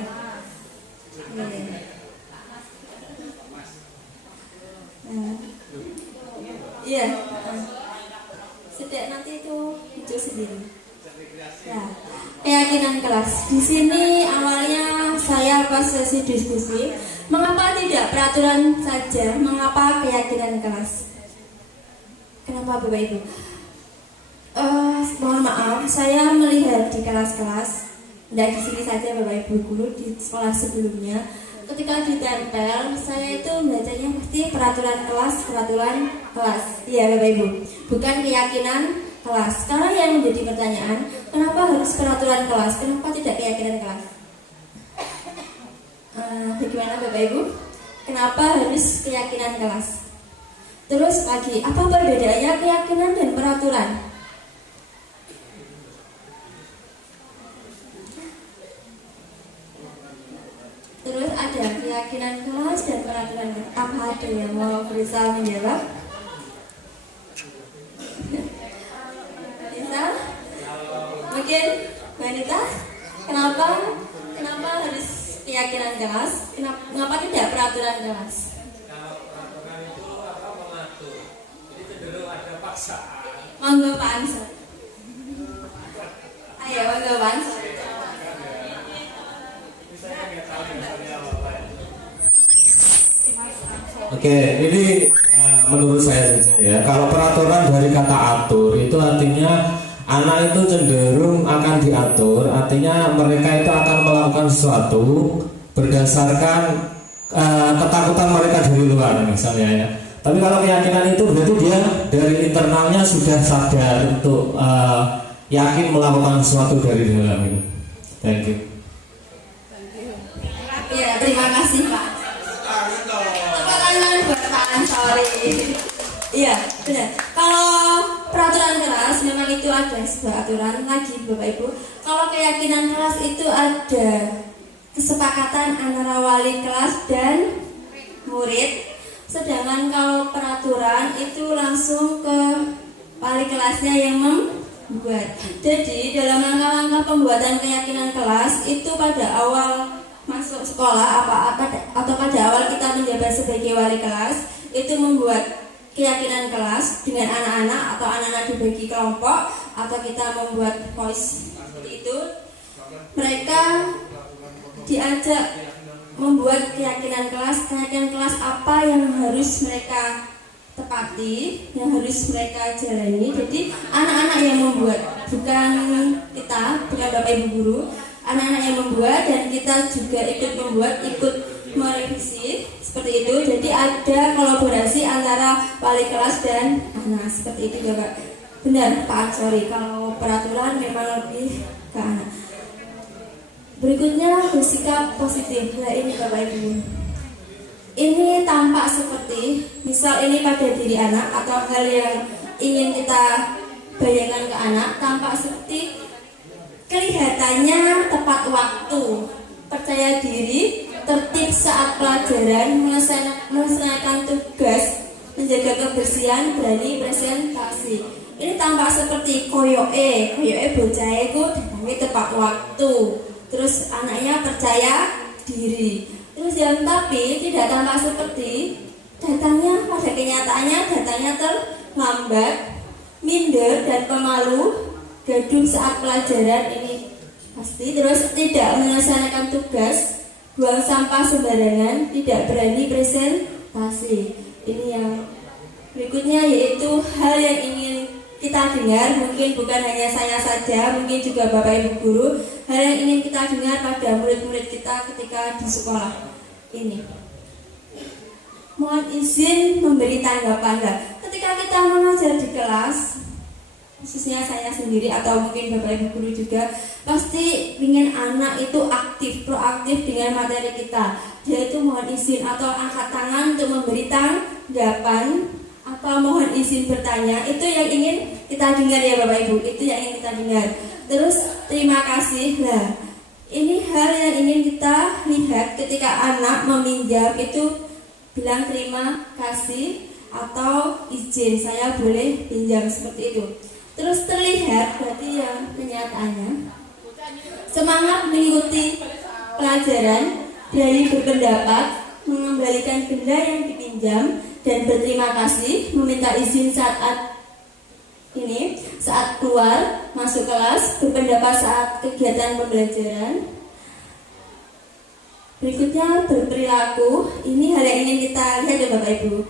Iya. Sedek nanti itu muncul sendiri. Ya, keyakinan kelas. Di sini awalnya saya pas sesi diskusi, mengapa tidak peraturan saja, mengapa keyakinan kelas? Kenapa Bapak Ibu? Mohon maaf, saya melihat di kelas-kelas, tidak di sini saja Bapak Ibu guru, di sekolah sebelumnya, ketika ditempel, saya itu bacanya pasti peraturan kelas. Iya Bapak Ibu, bukan keyakinan kelas. Karena yang menjadi pertanyaan, kenapa harus peraturan kelas? Kenapa tidak keyakinan kelas? Bagaimana Bapak Ibu? Kenapa harus keyakinan kelas? Terus lagi, apa perbedaannya keyakinan dan peraturan? Terus ada keyakinan kelas dan peraturan. Apa ada yang mau berusaha menjawab? Bisa? Mungkin wanita? Kenapa harus keyakinan kelas? Kenapa tidak peraturan kelas? Kalau peraturan itu mengatur, jadi cenderung ada paksaan. Monggo Pak Ansor. Ayo monggo Pak Ansor. Oke, ini menurut saya saja ya. Kalau peraturan dari kata atur itu artinya anak itu cenderung akan diatur, artinya mereka itu akan melakukan sesuatu berdasarkan ketakutan mereka dari luar misalnya ya. Tapi kalau keyakinan itu berarti dia dari internalnya sudah sadar untuk yakin melakukan sesuatu dari dalam itu. Thank you. Ya, terima kasih Pak. Buat Pak Ansori. Iya, benar. Kalau peraturan kelas memang itu ada sebuah aturan lagi Bapak Ibu. Kalau keyakinan kelas itu ada kesepakatan antara wali kelas dan murid. Sedangkan kalau peraturan itu langsung ke wali kelasnya yang membuat. Jadi dalam langkah-langkah pembuatan keyakinan kelas itu pada awal masuk sekolah atau pada awal kita menjabat sebagai wali kelas itu membuat keyakinan kelas dengan anak-anak atau anak-anak dibagi kelompok atau kita membuat voice seperti itu, mereka diajak membuat keyakinan kelas apa yang harus mereka tepati, yang harus mereka jalani. Jadi anak-anak yang membuat, bukan kita, bukan Bapak Ibu guru, anak-anak yang membuat dan kita juga ikut membuat, ikut merevisi seperti itu. Jadi ada kolaborasi antara wali kelas dan anak seperti itu Bapak. Benar Pak Ansori, kalau peraturan memang lebih ke anak. Berikutnya bersikap positif. Nah ini Bapak Ibu, ini tampak seperti misal ini pada diri anak atau hal yang ingin kita bayangkan ke anak, tampak seperti kelihatannya tepat waktu, percaya diri, tertib saat pelajaran, menyelesaikan tugas, menjaga kebersihan, berani presentasi. Ini tampak seperti koyoke bocah itu datangnya tepat waktu. Terus anaknya percaya diri. Terus yang tapi tidak tampak seperti datangnya, pada kenyataannya datangnya terlambat, minder dan pemalu, gaduh saat pelajaran ini pasti. Terus tidak menyelesaikan tugas, buang sampah sembarangan, tidak berani presentasi. Ini yang berikutnya yaitu hal yang ingin kita dengar, mungkin bukan hanya saya saja, mungkin juga Bapak Ibu guru, hal yang ingin kita dengar pada murid-murid kita ketika di sekolah ini. Mohon izin memberi tanggapan. Ketika kita mengajar di kelas, khususnya saya sendiri atau mungkin Bapak Ibu guru juga, pasti ingin anak itu aktif, proaktif dengan materi kita. Dia itu mohon izin atau angkat tangan untuk memberi tanggapan atau mohon izin bertanya, itu yang ingin kita dengar ya Bapak Ibu, itu yang ingin kita dengar. Terus terima kasih. Nah, ini hal yang ingin kita lihat ketika anak meminjam itu bilang terima kasih atau izin, saya boleh pinjam, seperti itu. Terus terlihat berarti yang kenyataannya semangat mengikuti pelajaran, dari berpendapat, mengembalikan benda yang dipinjam, dan berterima kasih, meminta izin saat keluar masuk kelas, berpendapat saat kegiatan pembelajaran. Berikutnya berperilaku. Ini hal yang ingin kita lihat ya Bapak Ibu.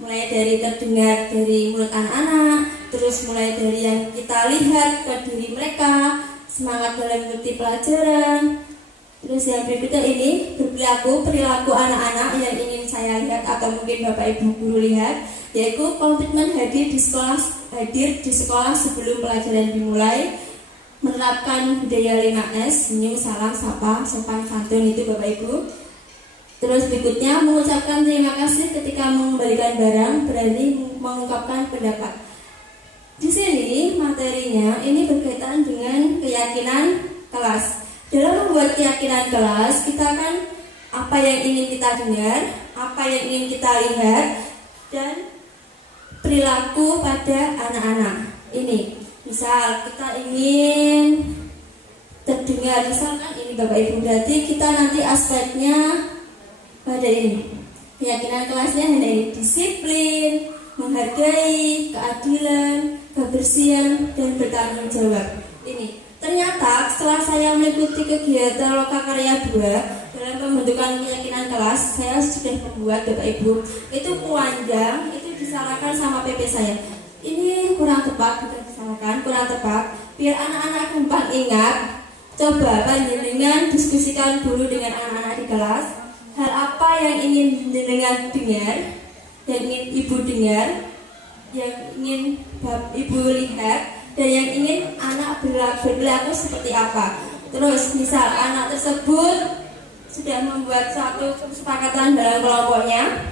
Mulai dari terdengar dari mulut anak-anak, terus mulai dari yang kita lihat ke diri mereka, semangat dalam mengikuti pelajaran. Terus yang berikutnya ini perilaku anak-anak yang ingin saya lihat atau mungkin Bapak Ibu guru lihat, yaitu komitmen hadir di sekolah sebelum pelajaran dimulai, menerapkan budaya 5S, senyum, salam, sapa, sopan, santun, itu Bapak Ibu. Terus berikutnya mengucapkan terima kasih ketika mengembalikan barang, berani mengungkapkan pendapat. Di sini materinya ini berkaitan dengan keyakinan kelas. Dalam membuat keyakinan kelas, kita kan apa yang ingin kita dengar, apa yang ingin kita lihat, dan perilaku pada anak-anak. Ini misal kita ingin terdengar, misalkan ini Bapak Ibu, berarti kita nanti aspeknya pada ini. Keyakinan kelasnya ada ini: disiplin, menghargai, keadilan, kebersihan, dan bertanggung jawab. Ini ternyata setelah saya mengikuti kegiatan Lokakarya 2 dalam pembentukan keyakinan kelas, saya sudah membuat Bapak Ibu. Itu panjang, itu disalahkan sama PP saya. Ini kurang tepat, bukan disalahkan, kurang tepat. Biar anak-anak gampang ingat, coba panjenengan diskusikan dulu dengan anak-anak di kelas. Hal apa yang ingin jenengan dengar, yang ingin ibu dengar, yang ingin ibu lihat, dan yang ingin anak berlaku seperti apa. Terus misal anak tersebut sudah membuat suatu kesepakatan dalam kelompoknya,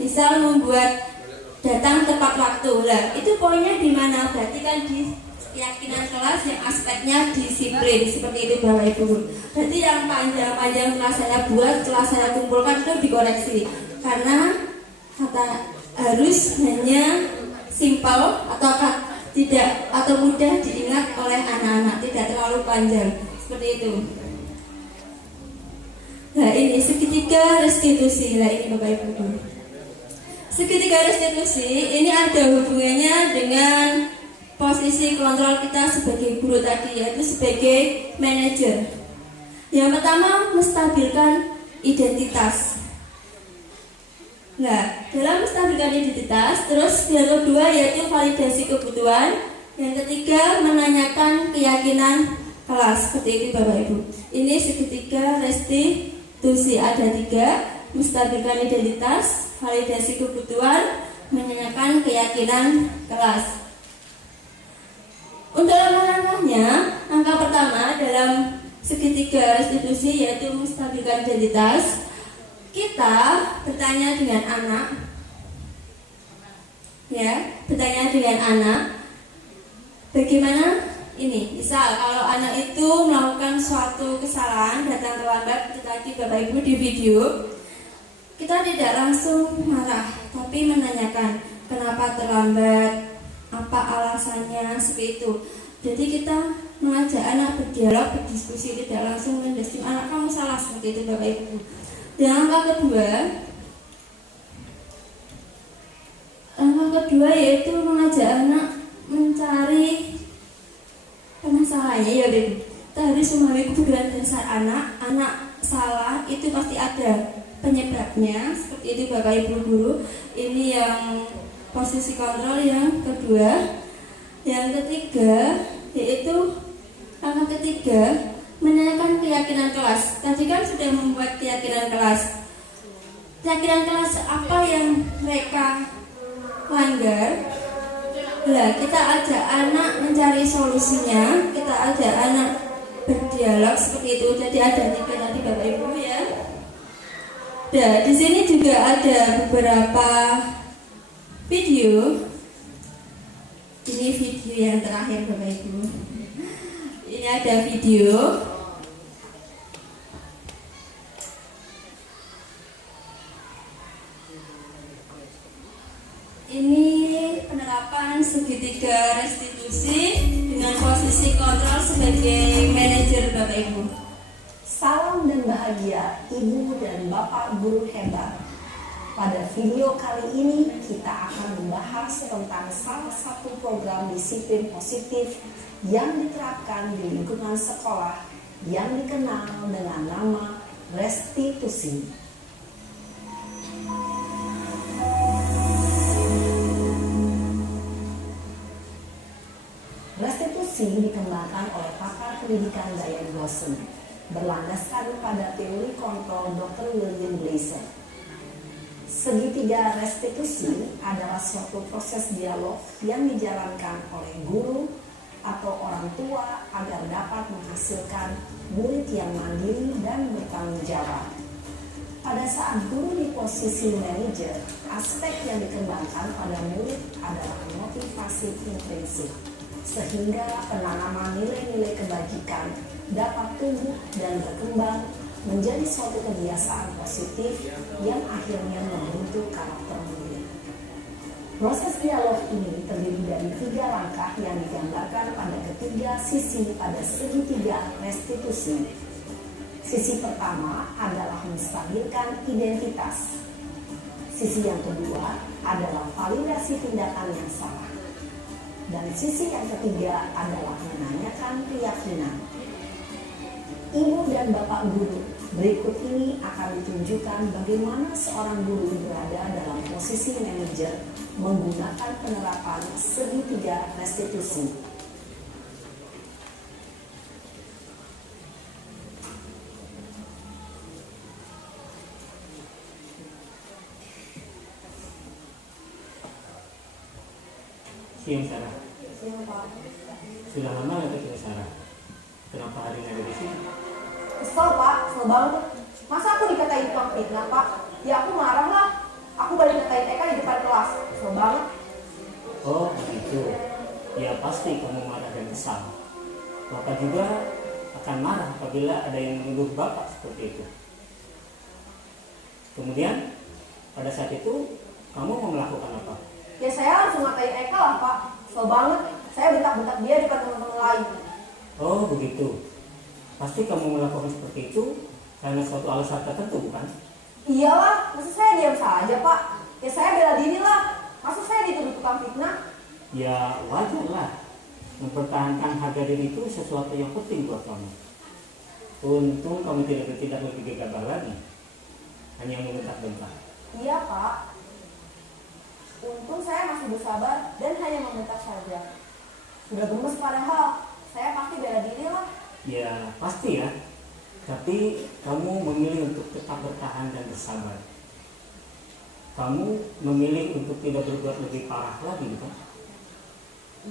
misal membuat datang tepat waktu. Lah, itu poinnya di mana? Berarti kan di keyakinan kelas yang aspeknya disiplin, seperti itu Bapak Ibu. Berarti yang panjang-panjang telah saya buat, telah saya kumpulkan itu dikoreksi, karena kata harus hanya simpel atau mudah diingat oleh anak-anak, tidak terlalu panjang, seperti itu. Nah, ini segitiga restitusi. Nah, ini Bapak Ibu. Segitiga restitusi ini ada hubungannya dengan posisi kontrol kita sebagai guru tadi, yaitu sebagai manajer. Yang pertama, menstabilkan identitas. Nah, dalam menstabilkan identitas, terus yang kedua yaitu validasi kebutuhan. Yang ketiga, menanyakan keyakinan kelas. Seperti itu Bapak Ibu. Ini segitiga restitusi, ada 3: menstabilkan identitas, validasi kebutuhan, menanyakan keyakinan kelas. Untuk langkah-langkahnya, langkah pertama dalam segitiga restitusi yaitu menstabilkan identitas. Kita bertanya dengan anak, bagaimana ini? Misal kalau anak itu melakukan suatu kesalahan, datang terlambat, tadi Bapak Ibu di video, kita tidak langsung marah, tapi menanyakan kenapa terlambat, apa alasannya, seperti itu. Jadi kita mengajak anak berdialog, berdiskusi, tidak langsung mendesim anak kamu salah, seperti itu Bapak Ibu. Dan langkah kedua yaitu mengajak anak mencari masalahnya, ya Bapak Ibu. Kita harus memahami kebutuhan dasar anak. Anak salah itu pasti ada penyebabnya, seperti itu Bapak Ibu guru. Ini yang posisi kontrol yang kedua. Yang ketiga yaitu langkah ketiga, menanyakan keyakinan kelas. Tadi kan sudah membuat keyakinan kelas. Keyakinan kelas apa yang mereka langgar? Lah, kita ajak anak mencari solusinya, kita ajak anak berdialog, seperti itu. Jadi ada 3 tadi Bapak Ibu ya. Nah, di sini juga ada beberapa Video ini video yang terakhir Bapak Ibu. Ini ada video ini penerapan segitiga restitusi dengan posisi kontrol sebagai manajer Bapak Ibu. Salam dan bahagia Ibu dan Bapak guru hebat. Pada video kali ini kita akan membahas tentang salah satu program disiplin positif yang diterapkan di lingkungan sekolah yang dikenal dengan nama restitusi. Restitusi dikembangkan oleh pakar pendidikan Diane Goshen berlandaskan pada teori kontrol Dr. William Glasser. Segitiga restitusi adalah suatu proses dialog yang dijalankan oleh guru atau orang tua agar dapat menghasilkan murid yang mandiri dan bertanggung jawab. Pada saat guru di posisi manajer, aspek yang dikembangkan pada murid adalah motivasi intrinsik, sehingga penanaman nilai-nilai kebajikan dapat tumbuh dan berkembang menjadi suatu kebiasaan positif yang akhirnya membentuk karakter murid. Proses dialog ini terdiri dari 3 langkah yang digambarkan pada ketiga sisi pada segitiga restitusi. Sisi pertama adalah menstabilkan identitas. Sisi yang kedua adalah validasi tindakan yang salah. Dan sisi yang ketiga adalah menanyakan keyakinan. Ibu dan Bapak guru, berikut ini akan ditunjukkan bagaimana seorang guru berada dalam posisi manajer menggunakan penerapan segitiga restitusi. Siang Sarah. Siang Pak. Sudah lama nggak ketemu Sarah? Kenapa hari ini ada di sini? Kesel Pak, kesel banget. Masa aku dikatain tukang fitnah Pak? Ya aku marah lah. Aku balik ngatain Eka di depan kelas. Kesel banget. Oh begitu. Ya pasti kamu marah dan kesal. Bapak juga akan marah apabila ada yang menuduh Bapak seperti itu. Kemudian pada saat itu kamu mau melakukan apa? Ya saya langsung ngatain Eka lah Pak. Kesel banget. Saya bentak-bentak dia depan teman-teman lain. Oh begitu. Pasti kamu melakukan seperti itu karena suatu alasan tertentu bukan? Iyalah, masa saya diam saja Pak? Ya saya bela diri lah. Masa saya dituduh tukang fitnah? Ya wajar lah. Mempertahankan harga diri itu sesuatu yang penting buat kamu. Untung kamu tidak lebih gegabah lagi. Hanya membentak-bentak. Iya Pak. Untung saya masih bersabar dan hanya membentak saja. Sudah gemes padahal. Saya pasti bela diri lah. Ya pasti ya. Tapi kamu memilih untuk tetap bertahan dan bersabar. Kamu memilih untuk tidak berbuat lebih parah lagi bukan?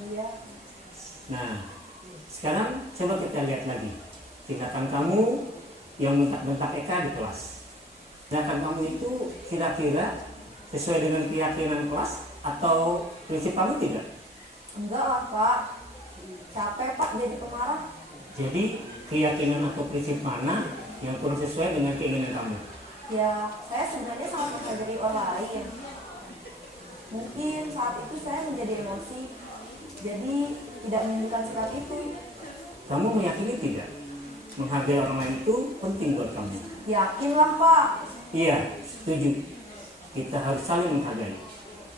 Iya. Nah, sekarang coba kita lihat lagi tindakan kamu yang bentak-bentak Eka di kelas. Tindakan kamu itu kira-kira sesuai dengan keyakinan kelas atau prinsip kamu tidak? Enggak lah Pak. Capek Pak jadi pemarah. Jadi keyakinan atau prinsip mana yang kurang sesuai dengan keinginan kamu? Ya, saya sebenarnya sangat menghargai orang lain. Mungkin saat itu saya menjadi emosi. Jadi tidak menunjukkan sikap itu. Kamu meyakini tidak? Menghargai orang lain itu penting buat kamu. Yakinlah Pak. Iya, setuju. Kita harus saling menghargai.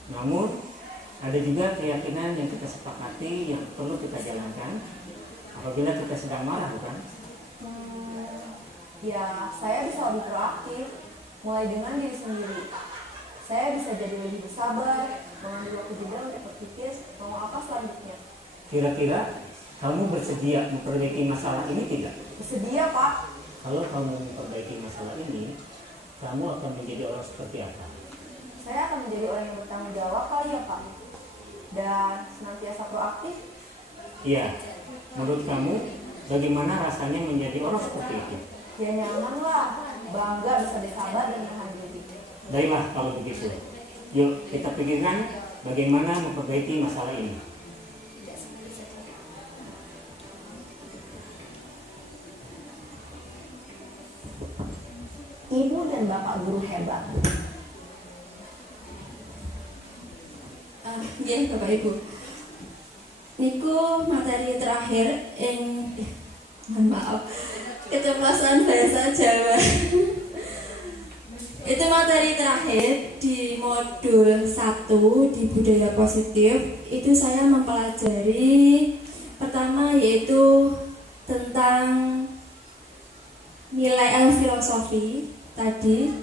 Namun ada juga keyakinan yang kita sepakati yang perlu kita jalankan apabila kita sedang marah bukan? Ya, saya bisa lebih proaktif. Mulai dengan diri sendiri. Saya bisa jadi lebih bersabar, mengambil waktu jeda untuk berpikir mau apa selanjutnya. Kira-kira kamu bersedia memperbaiki masalah ini tidak? Bersedia Pak. Kalau kamu memperbaiki masalah ini, kamu akan menjadi orang seperti apa? Saya akan menjadi orang yang bertanggung jawab kali ya Pak. Dan senantiasa proaktif. Iya, menurut kamu bagaimana rasanya menjadi orang seperti itu? Ya nyaman lah, bangga bisa bersabar dan menahan diri. Baiklah kalau begitu. Yuk kita pikirkan bagaimana memperbaiki masalah ini. Ibu dan Bapak guru hebat. Ya Bapak Ibu, niku materi terakhir mohon maaf keceplosan bahasa Jawa. Itu materi terakhir di modul 1 di budaya positif. Itu saya mempelajari pertama yaitu tentang nilai filosofi tadi,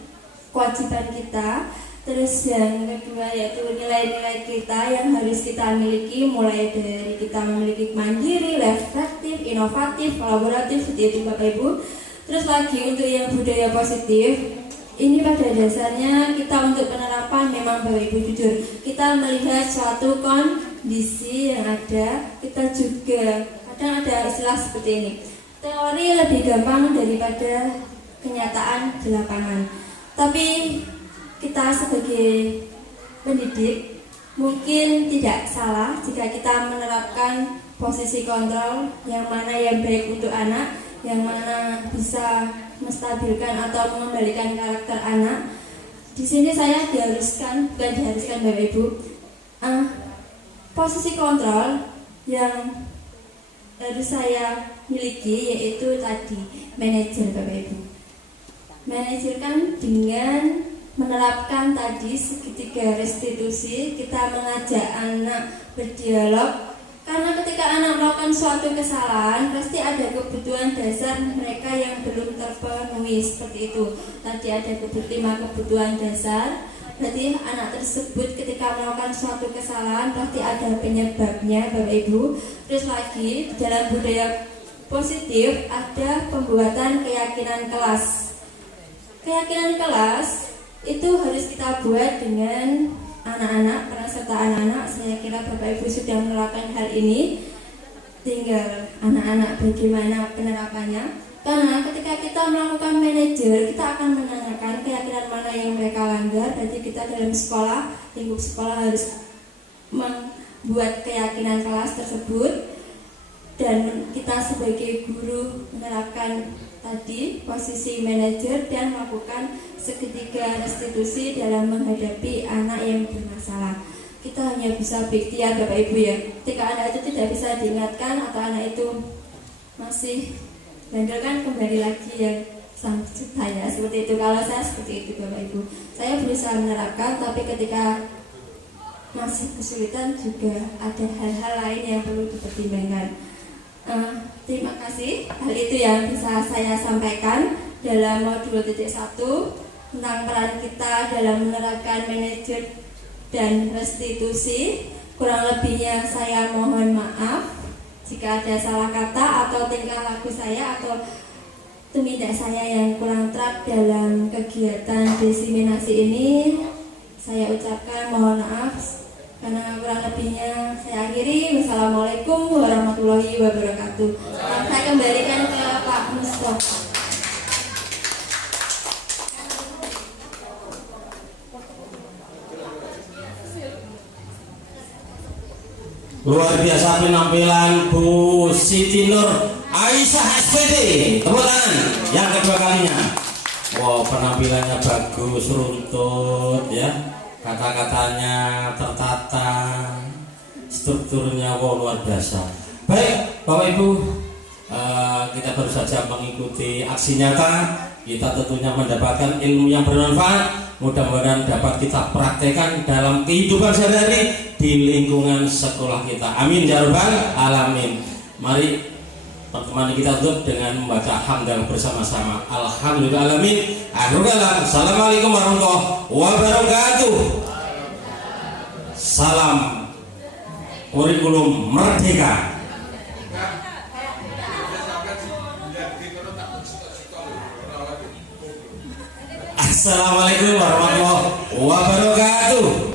kewajiban kita. Terus yang kedua yaitu nilai-nilai kita yang harus kita miliki, mulai dari kita memiliki mandiri, reflektif, inovatif, kolaboratif, seperti itu Bapak Ibu. Terus lagi untuk yang budaya positif, ini pada dasarnya kita untuk penerapan memang Bapak Ibu jujur, kita melihat suatu kondisi yang ada, kita juga kadang ada istilah seperti ini. Teori lebih gampang daripada kenyataan di lapangan. Tapi kita sebagai pendidik mungkin tidak salah jika kita menerapkan posisi kontrol yang mana yang baik untuk anak, yang mana bisa menstabilkan atau mengembalikan karakter anak. Di sini saya bukan diharuskan Bapak Ibu, posisi kontrol yang harus saya miliki yaitu tadi manajer Bapak Ibu. Manajer kan dengan menerapkan tadi segitiga restitusi, kita mengajak anak berdialog. Karena ketika anak melakukan suatu kesalahan, pasti ada kebutuhan dasar mereka yang belum terpenuhi seperti itu. Tadi ada 5 kebutuhan dasar. Berarti anak tersebut ketika melakukan suatu kesalahan pasti ada penyebabnya Bapak Ibu. Terus lagi dalam budaya positif ada pembuatan keyakinan kelas. Keyakinan kelas itu harus kita buat dengan anak-anak, peran serta anak-anak. Saya kira Bapak Ibu sudah menerapkan hal ini, tinggal anak-anak bagaimana penerapannya. Karena ketika kita melakukan manajer, kita akan menanyakan keyakinan mana yang mereka langgar. Berarti kita dalam sekolah, lingkup sekolah harus membuat keyakinan kelas tersebut. Dan kita sebagai guru menerapkan tadi posisi manajer dan melakukan segitiga restitusi dalam menghadapi anak yang bermasalah. Kita hanya bisa berikhtiar Bapak Ibu ya. Ketika anak itu tidak bisa diingatkan atau anak itu masih bandel kan kembali lagi yang sang penciptanya seperti itu. Kalau saya seperti itu Bapak Ibu, saya berusaha menerapkan, tapi ketika masih kesulitan juga ada hal-hal lain yang perlu dipertimbangkan. Terima kasih, hal itu yang bisa saya sampaikan dalam modul 1 tentang peran kita dalam menerapkan manajer dan restitusi. Kurang lebihnya saya mohon maaf jika ada salah kata atau tingkah laku saya atau tumindak saya yang kurang tepat dalam kegiatan diseminasi ini. Saya ucapkan mohon maaf. Karena kurang lebihnya saya akhiri. Wassalamualaikum warahmatullahi wabarakatuh. Saya kembalikan ke Pak Mustafa. Luar biasa penampilan Bu Siti Nur Aisyah SPD. Tepuk tangan yang kedua kalinya. Wow, penampilannya bagus, runtut ya. Kata-katanya tertata, strukturnya wow, luar biasa. Baik Bapak Ibu, kita baru saja mengikuti aksi nyata. Kita tentunya mendapatkan ilmu yang bermanfaat. Mudah-mudahan dapat kita praktekkan dalam kehidupan sehari-hari di lingkungan sekolah kita. Amin ya rabbal alamin. Mari pertemuan kita tutup dengan membaca hamdalah bersama-sama. Alhamdulillah alamin. Assalamualaikum warahmatullahi wabarakatuh. Salam kurikulum merdeka. Assalamualaikum warahmatullahi wabarakatuh.